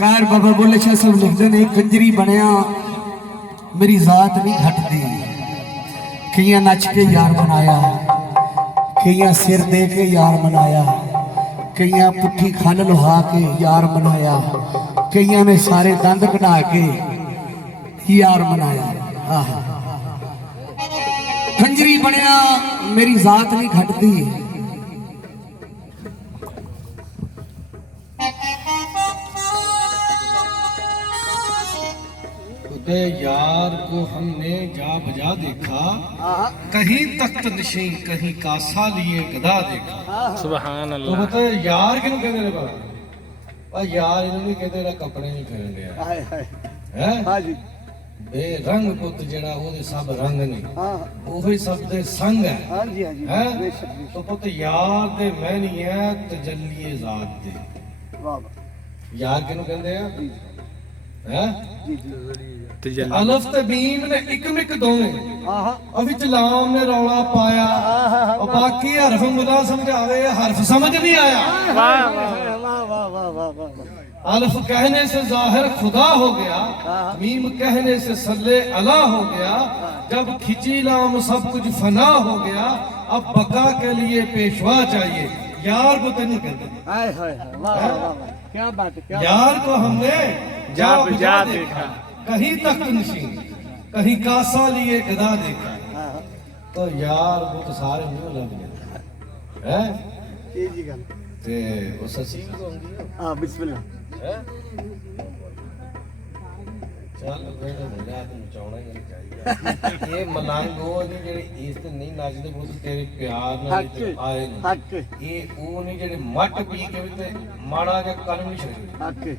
Car बाबा बुल्ले शाह साहब लिखते ने कंजरी बनया मेरी जात नहीं घटती। कईयां नच के यार बनाया, कईयां सिर दे के यार मनाया, कईयां पुट्ठी खल लुहा के यार मनाया, कईयां ने सारे दंद कढ़ा के यार मनाया। कंजरी बनया मेरी जात नहीं घटती। यार को हमने जा बजा देखा, कहीं तख्त नशी कहीं कासा लिए गदा देखा। सुभान तो अल्लाह। बता यार किनु कहते ने बाबा? यार इन्हों नहीं कहते ना कपड़े नहीं पहन रहा है। हाँ जी बेरंग पुत जेड़ा ओदे सब रंग नहीं, ओही सब दे संग है। हाँ जी हाँ जी हैं? तो पुत यार दे मैं नहीं है तजल्ली ज़ात दे। यार किनु कहते हैं? हैं? अलफ ते बीम ने इकमिक दोवें, विच लाम ने रौला पाया, और बाकी हरफ मुदा समझावे हरफ समझ नहीं आया। अलफ कहने से जाहिर खुदा हो गया, मीम कहने से सल्ले अला हो गया, जब खिंची लाम सब कुछ फना हो गया, अब बका के लिए पेशवा चाहिए। यार को तेन कहते क्या बात है, यार को हमने जा बजा देखा, कहीं तख्त नशीं कहीं कासा लिए गदा देखा। तो यार वो तो सारे मुंह लग गए हैं ते वो ससी भी तो होंगी हाँ बिस्मिल्लाह। है चल बेटा मुझे तो मचाउणा ही नहीं चाहिए। ये मलंग हो ਜਿਹੜੇ ਇਸ ਤੇ ਨਹੀਂ ਨੱਚਦੇ ਉਹ ਤੇਰੇ ਪਿਆਰ ਨਾਲ ਆਏ ਨੇ। ਇਹ ਉਹ ਨਹੀਂ ਜਿਹੜੇ ਮੱਟ ਪੀ ਕੇ ਵੀ ਤੇ ਮਾੜਾ ਜਿਹਾ ਕਰਨ ਨਹੀਂ ਛੱਡਦੇ।